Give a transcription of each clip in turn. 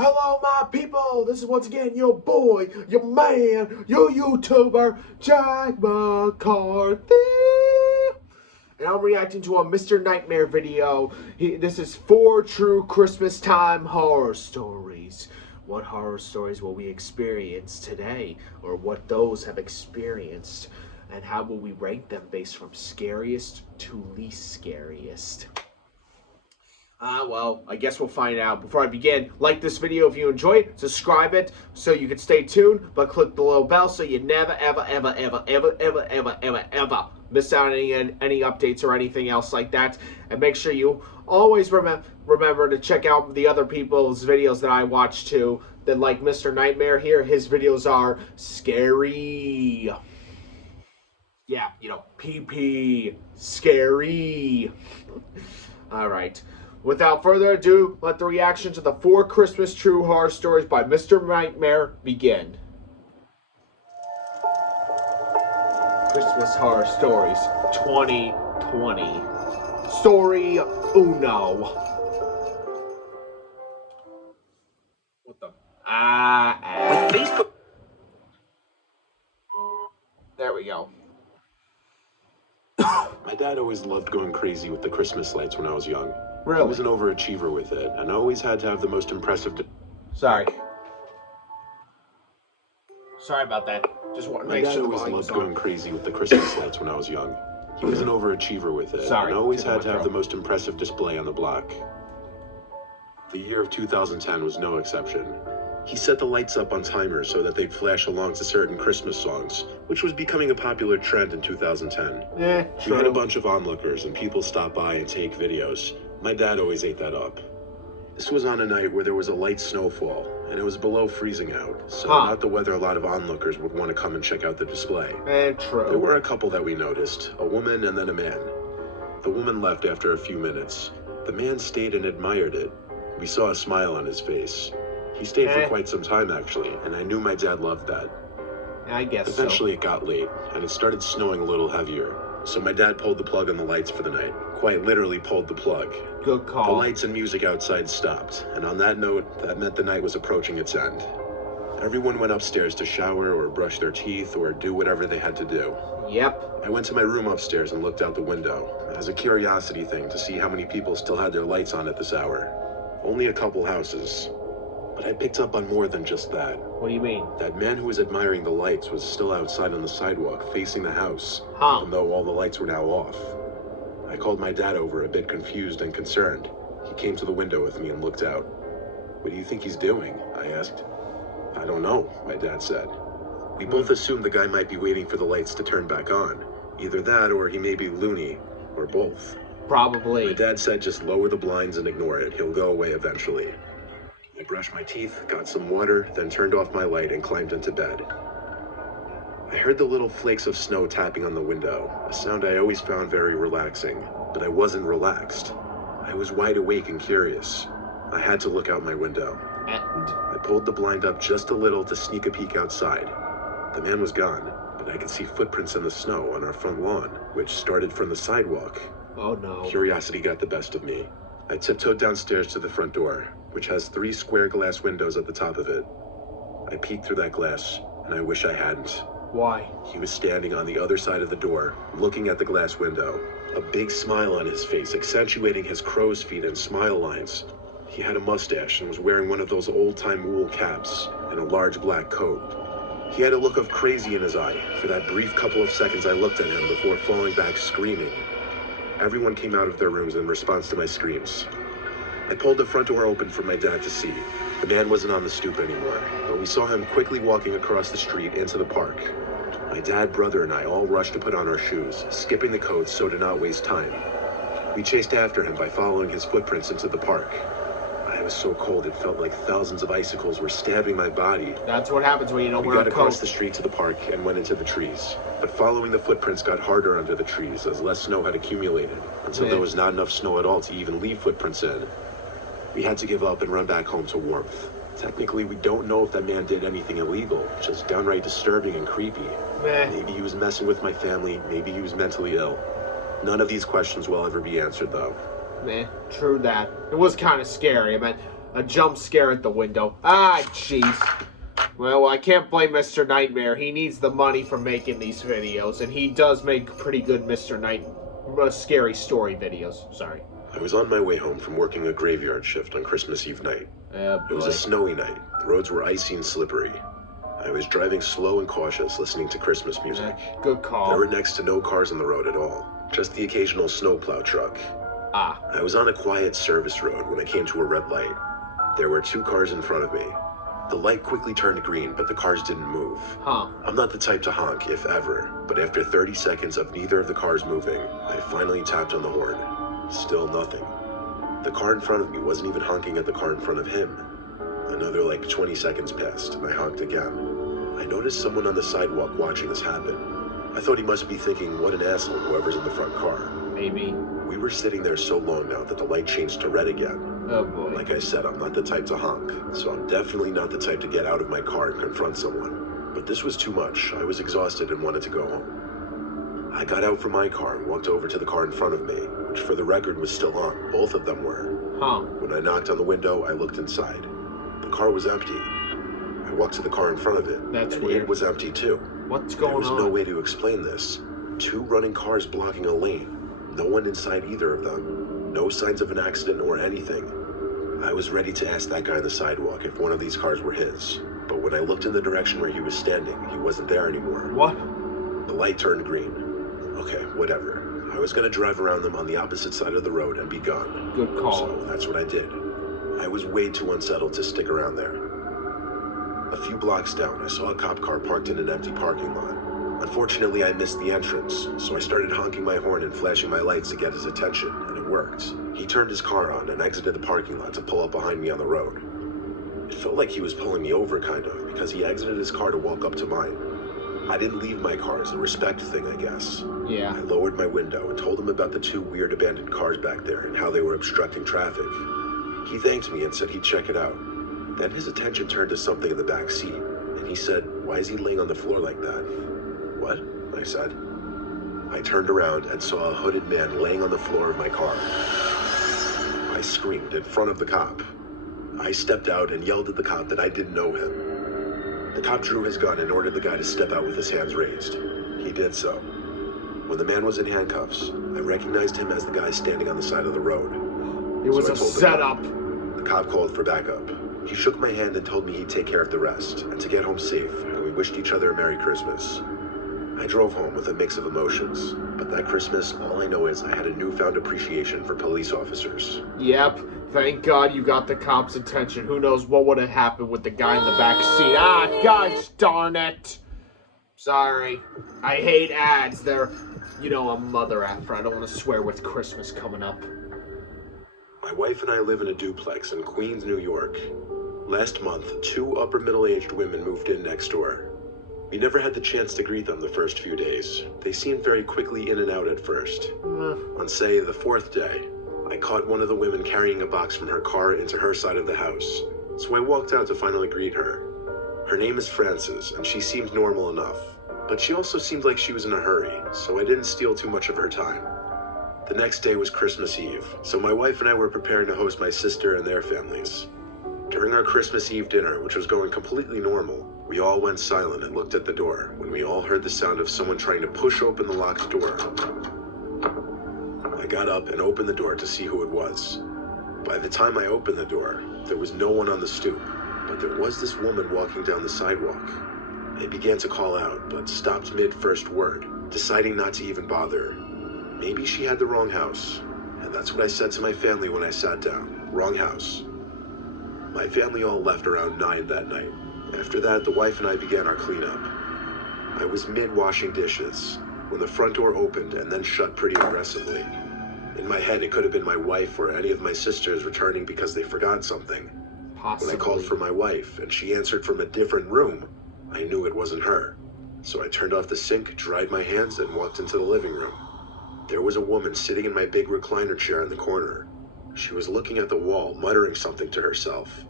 Hello, my people. This is once again your boy, your man, your YouTuber, Jack McCarthy. And I'm reacting to a Mr. Nightmare video. This is 4 true Christmas time horror stories. What horror stories will we experience today? Or what those have experienced? And how will we rank them based from scariest to least scariest? Well, I guess we'll find out. Before I begin, like this video if you enjoy it, subscribe it so you can stay tuned, but click the little bell so you never, ever miss out on any updates or anything else like that. And make sure you always remember to check out the other people's videos that I watch too, that like Mr. Nightmare here. His videos are scary. Yeah, you know, PP, scary. All right. Without further ado, let the reaction to the 4 Christmas true horror stories by Mr. Nightmare begin. Christmas Horror Stories 2020. Story uno. What the? With Facebook. There we go. My dad always loved going crazy with the Christmas lights when I was young. Really? I was an overachiever with it, and I always had to have the most impressive... Sorry about that. Just want to make sure. My dad always loved going crazy with the Christmas lights when I was young. He was an overachiever with it, and I always had to have the most impressive display on the block. The year of 2010 was no exception. He set the lights up on timers so that they'd flash along to certain Christmas songs, which was becoming a popular trend in 2010. We had a bunch of onlookers and people stopped by and take videos. My dad always ate that up. This was on a night where there was a light snowfall, and it was below freezing out, so not the weather a lot of onlookers would want to come and check out the display. There were a couple that we noticed, a woman and then a man. The woman left after a few minutes. The man stayed and admired it. We saw a smile on his face. He stayed for quite some time, actually, and I knew my dad loved that. I guess Eventually it got late, and it started snowing a little heavier, so my dad pulled the plug on the lights for the night. Quite literally pulled the plug. Good call. The lights and music outside stopped, and on that note, that meant the night was approaching its end. Everyone went upstairs to shower or brush their teeth or do whatever they had to do. Yep. I went to my room upstairs and looked out the window, as a curiosity thing to see how many people still had their lights on at this hour. Only a couple houses. But I picked up on more than just that. What do you mean? That man who was admiring the lights was still outside on the sidewalk facing the house, even though all the lights were now off. I called my dad over, a bit confused and concerned. He came to the window with me and looked out. "What do you think he's doing?" I asked. "I don't know," my dad said. We both assumed the guy might be waiting for the lights to turn back on. Either that or he may be loony, or both. Probably. My dad said just lower the blinds and ignore it. He'll go away eventually. I brushed my teeth, got some water, then turned off my light and climbed into bed. I heard the little flakes of snow tapping on the window, a sound I always found very relaxing, but I wasn't relaxed. I was wide awake and curious. I had to look out my window. I pulled the blind up just a little to sneak a peek outside. The man was gone, but I could see footprints in the snow on our front lawn, which started from the sidewalk. Oh no. Curiosity got the best of me. I tiptoed downstairs to the front door, which has 3 square glass windows at the top of it. I peeked through that glass, and I wish I hadn't. Why? He was standing on the other side of the door, looking at the glass window, a big smile on his face, accentuating his crow's feet and smile lines. He had a mustache and was wearing one of those old-time wool caps and a large black coat. He had a look of crazy in his eye. For that brief couple of seconds I looked at him before falling back screaming. Everyone came out of their rooms in response to my screams. I pulled the front door open for my dad to see. The man wasn't on the stoop anymore, but we saw him quickly walking across the street into the park. My dad, brother, and I all rushed to put on our shoes, skipping the coats so to not waste time. We chased after him by following his footprints into the park. I was so cold it felt like thousands of icicles were stabbing my body. That's what happens when you don't wear a coat. We got across the street to the park and went into the trees. But following the footprints got harder under the trees as less snow had accumulated, until there was not enough snow at all to even leave footprints in. We had to give up and run back home to warmth. Technically, we don't know if that man did anything illegal, just downright disturbing and creepy. Maybe he was messing with my family, maybe he was mentally ill. None of these questions will ever be answered, though. True that. It was kind of scary. I mean, a jump scare at the window. Ah, jeez. Well, I can't blame Mr. Nightmare. He needs the money for making these videos, and he does make pretty good scary story videos. Sorry. I was on my way home from working a graveyard shift on Christmas Eve night. It was a snowy night. The roads were icy and slippery. I was driving slow and cautious, listening to Christmas music. Good call. There were next to no cars on the road at all, just the occasional snowplow truck. I was on a quiet service road when I came to a red light. There were 2 cars in front of me. The light quickly turned green, but the cars didn't move. I'm not the type to honk, if ever, but after 30 seconds of neither of the cars moving, I finally tapped on the horn. Still nothing. The car in front of me wasn't even honking at the car in front of him. Another 20 seconds passed, and I honked again. I noticed someone on the sidewalk watching this happen. I thought he must be thinking, what an asshole, whoever's in the front car. Maybe. We were sitting there so long now that the light changed to red again. Oh boy. Like I said, I'm not the type to honk, so I'm definitely not the type to get out of my car and confront someone. But this was too much. I was exhausted and wanted to go home. I got out from my car and walked over to the car in front of me, which for the record was still on. Both of them were. When I knocked on the window, I looked inside. The car was empty. I walked to the car in front of it. That's weird. It was empty too. What's going on? There was no way to explain this. 2 running cars blocking a lane. No one inside either of them. No signs of an accident or anything. I was ready to ask that guy on the sidewalk if one of these cars were his. But when I looked in the direction where he was standing, he wasn't there anymore. What? The light turned green. Okay, whatever. I was gonna drive around them on the opposite side of the road and be gone. Good call. So that's what I did. I was way too unsettled to stick around there. A few blocks down, I saw a cop car parked in an empty parking lot. Unfortunately, I missed the entrance, so I started honking my horn and flashing my lights to get his attention, and it worked. He turned his car on and exited the parking lot to pull up behind me on the road. It felt like he was pulling me over, kind of, because he exited his car to walk up to mine. I didn't leave my car as a respect thing, I guess. Yeah. I lowered my window and told him about the 2 weird abandoned cars back there and how they were obstructing traffic. He thanked me and said he'd check it out. Then his attention turned to something in the back seat, and he said, "Why is he laying on the floor like that?" "What?" I said. I turned around and saw a hooded man laying on the floor of my car. I screamed in front of the cop. I stepped out and yelled at the cop that I didn't know him. The cop drew his gun and ordered the guy to step out with his hands raised. He did so. When the man was in handcuffs, I recognized him as the guy standing on the side of the road. It was a setup. The cop called for backup. He shook my hand and told me he'd take care of the rest, and to get home safe, and we wished each other a Merry Christmas. I drove home with a mix of emotions, but that Christmas, all I know is I had a newfound appreciation for police officers. Yep, thank God you got the cop's attention. Who knows what would have happened with the guy in the back seat. Ah, gosh darn it. Sorry. I hate ads. They're, a mother after. I don't want to swear with Christmas coming up. My wife and I live in a duplex in Queens, New York. Last month, 2 upper middle-aged women moved in next door. We never had the chance to greet them the first few days. They seemed very quickly in and out at first. On, say, the 4th day, I caught one of the women carrying a box from her car into her side of the house, so I walked out to finally greet her. Her name is Frances, and she seemed normal enough, but she also seemed like she was in a hurry, so I didn't steal too much of her time. The next day was Christmas Eve, so my wife and I were preparing to host my sister and their families. During our Christmas Eve dinner, which was going completely normal, we all went silent and looked at the door when we all heard the sound of someone trying to push open the locked door. I got up and opened the door to see who it was. By the time I opened the door, there was no one on the stoop, but there was this woman walking down the sidewalk. I began to call out, but stopped mid-first word, deciding not to even bother. Maybe she had the wrong house, and that's what I said to my family when I sat down. Wrong house. My family all left around 9 that night. After that, the wife and I began our cleanup. I was mid-washing dishes when the front door opened and then shut pretty aggressively. In my head, it could have been my wife or any of my sisters returning because they forgot something. Possibly. When I called for my wife and she answered from a different room, I knew it wasn't her. So I turned off the sink, dried my hands, and walked into the living room. There was a woman sitting in my big recliner chair in the corner. She was looking at the wall, muttering something to herself.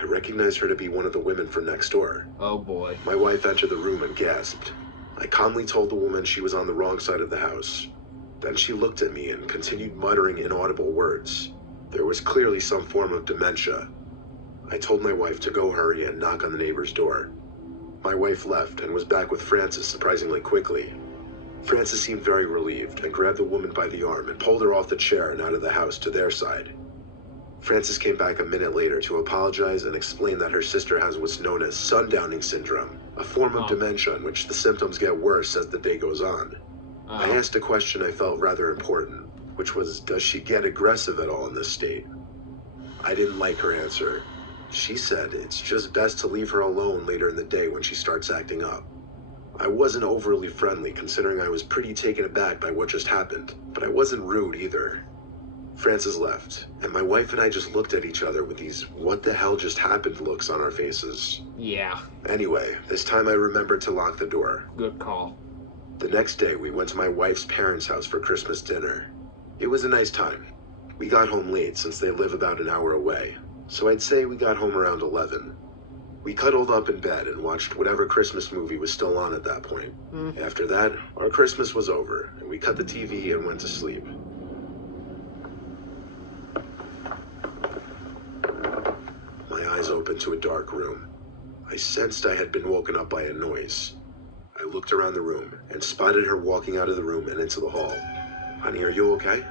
I recognized her to be one of the women from next door. Oh boy. My wife entered the room and gasped. I calmly told the woman she was on the wrong side of the house. Then she looked at me and continued muttering inaudible words. There was clearly some form of dementia. I told my wife to go hurry and knock on the neighbor's door. My wife left and was back with Frances surprisingly quickly. Frances seemed very relieved and grabbed the woman by the arm and pulled her off the chair and out of the house to their side. Frances came back a minute later to apologize and explain that her sister has what's known as sundowning syndrome, a form of dementia in which the symptoms get worse as the day goes on. I asked a question I felt rather important, which was, does she get aggressive at all in this state? I didn't like her answer. She said it's just best to leave her alone later in the day when she starts acting up. I wasn't overly friendly considering I was pretty taken aback by what just happened, but I wasn't rude either. Frances left, and my wife and I just looked at each other with these what the hell just happened looks on our faces. Yeah. Anyway, this time I remembered to lock the door. Good call. The next day we went to my wife's parents' house for Christmas dinner. It was a nice time. We got home late since they live about an hour away, so I'd say we got home around 11. We cuddled up in bed and watched whatever Christmas movie was still on at that point. After that, our Christmas was over, and we cut the TV and went to sleep. My eyes opened to a dark room. I sensed I had been woken up by a noise. I looked around the room and spotted her walking out of the room and into the hall. Honey, are you okay?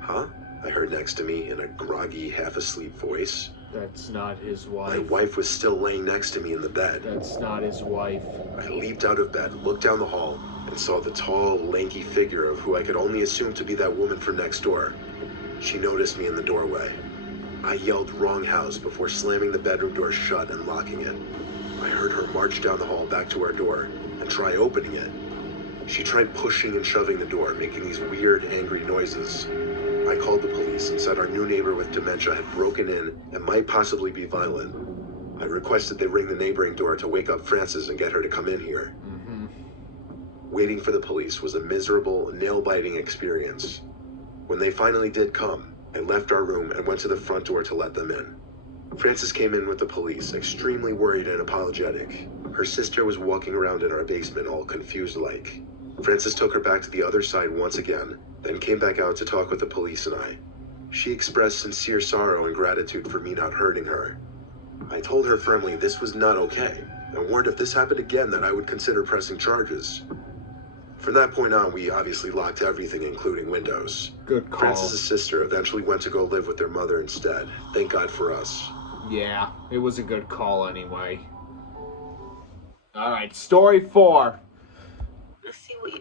Huh? I heard next to me in a groggy, half-asleep voice. That's not his wife. My wife was still laying next to me in the bed. That's not his wife. I leaped out of bed, looked down the hall, and saw the tall, lanky figure of who I could only assume to be that woman from next door. She noticed me in the doorway. I yelled wrong house before slamming the bedroom door shut and locking it. I heard her march down the hall back to our door and try opening it. She tried pushing and shoving the door, making these weird, angry noises. I called the police and said our new neighbor with dementia had broken in and might possibly be violent. I requested they ring the neighboring door to wake up Frances and get her to come in here. Waiting for the police was a miserable, nail-biting experience. When they finally did come, I left our room and went to the front door to let them in. Frances came in with the police, extremely worried and apologetic. Her sister was walking around in our basement all confused-like. Frances took her back to the other side once again, then came back out to talk with the police and I. She expressed sincere sorrow and gratitude for me not hurting her. I told her firmly this was not okay, and warned if this happened again that I would consider pressing charges. From that point on, we obviously locked everything, including windows. Good call. Frances' sister eventually went to go live with their mother instead. Thank God for us. Yeah, it was a good call anyway. Alright, story 4. Let's see what you...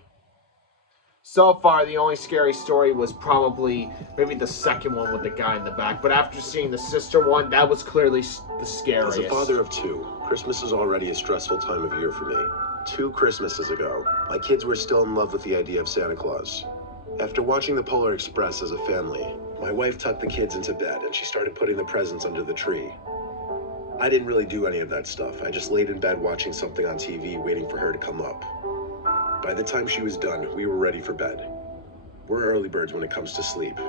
So far, the only scary story was probably maybe the second one with the guy in the back. But after seeing the sister one, that was clearly the scariest. As a father of 2, Christmas is already a stressful time of year for me. 2 Christmases ago, my kids were still in love with the idea of Santa Claus. After watching the Polar Express as a family, my wife tucked the kids into bed and she started putting the presents under the tree. I didn't really do any of that stuff. I just laid in bed watching something on TV, waiting for her to come up. By the time she was done, we were ready for bed. We're early birds when it comes to sleep.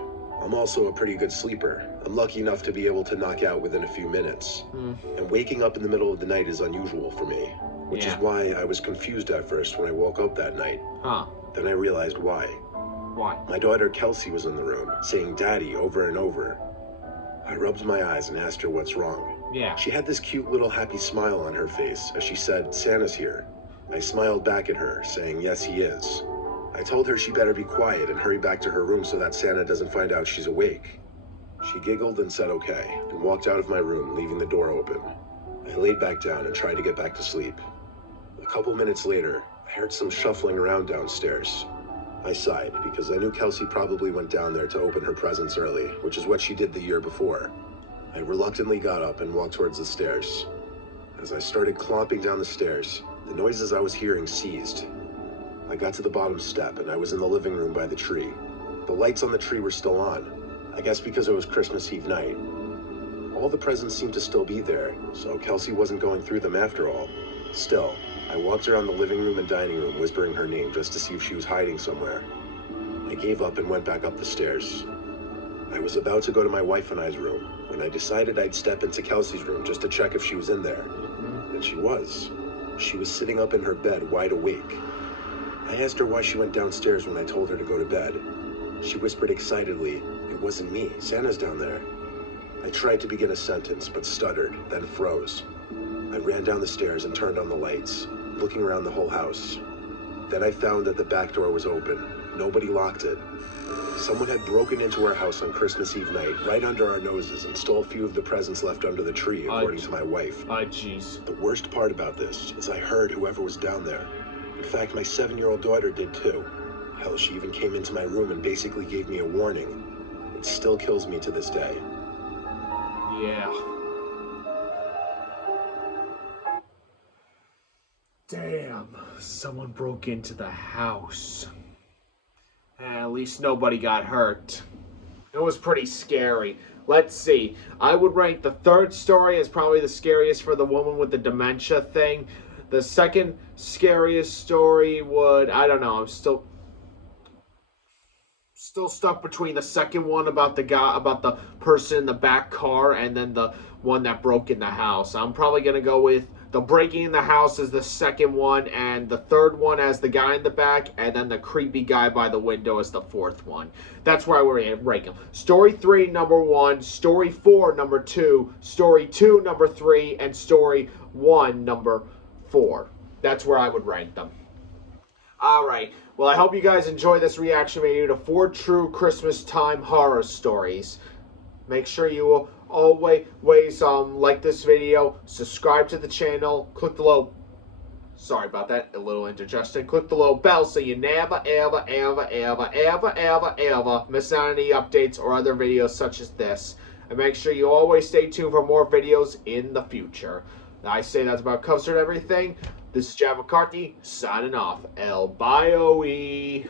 I'm also a pretty good sleeper. I'm lucky enough to be able to knock out within a few minutes. And waking up in the middle of the night is unusual for me, which is why I was confused at first when I woke up that night. Then I realized why. Why? My daughter Kelsey was in the room, saying "Daddy" over and over. I rubbed my eyes and asked her what's wrong. Yeah. She had this cute little happy smile on her face as she said, "Santa's here." I smiled back at her, saying, "Yes, he is." I told her she better be quiet and hurry back to her room so that Santa doesn't find out she's awake. She giggled and said okay, and walked out of my room, leaving the door open. I laid back down and tried to get back to sleep. A couple minutes later, I heard some shuffling around downstairs. I sighed because I knew Kelsey probably went down there to open her presents early, which is what she did the year before. I reluctantly got up and walked towards the stairs. As I started clomping down the stairs, the noises I was hearing ceased. I got to the bottom step and I was in the living room by the tree. The lights on the tree were still on, I guess because it was Christmas Eve night. All the presents seemed to still be there, so Kelsey wasn't going through them after all. Still, I walked around the living room and dining room whispering her name just to see if she was hiding somewhere. I gave up and went back up the stairs. I was about to go to my wife and I's room when I decided I'd step into Kelsey's room just to check if she was in there. And she was. She was sitting up in her bed, wide awake. I asked her why she went downstairs when I told her to go to bed. She whispered excitedly, "It wasn't me. Santa's down there." I tried to begin a sentence, but stuttered, then froze. I ran down the stairs and turned on the lights, looking around the whole house. Then I found that the back door was open. Nobody locked it. Someone had broken into our house on Christmas Eve night, right under our noses, and stole a few of the presents left under the tree, according to my wife. Jeez. The worst part about this is I heard whoever was down there. In fact, my 7-year-old daughter did too. Hell, she even came into my room and basically gave me a warning. It still kills me to this day. Yeah. Damn, someone broke into the house. At least nobody got hurt. It was pretty scary. Let's see. I would rank the third story as probably the scariest for the woman with the dementia thing. The second scariest story would, I don't know, I'm still stuck between the second one about the person in the back car and then the one that broke in the house. I'm probably going to go with the breaking in the house as the second one, and the third one as the guy in the back, and then the creepy guy by the window as the fourth one. That's where I would rank them. Story 3, number 1. Story 4, number 2. Story 2, number 3. And Story 1, number 4. That's where I would rank them. Alright, well, I hope you guys enjoy this reaction video to 4 true Christmas time horror stories. Make sure you always like this video, subscribe to the channel, click the little, sorry about that, a little indigestion, click the little bell so you never, ever, ever, ever, ever, ever, ever miss out on any updates or other videos such as this. And make sure you always stay tuned for more videos in the future. I say that's about covers everything. This is Jack McCarthy, signing off. El Bye-o-e.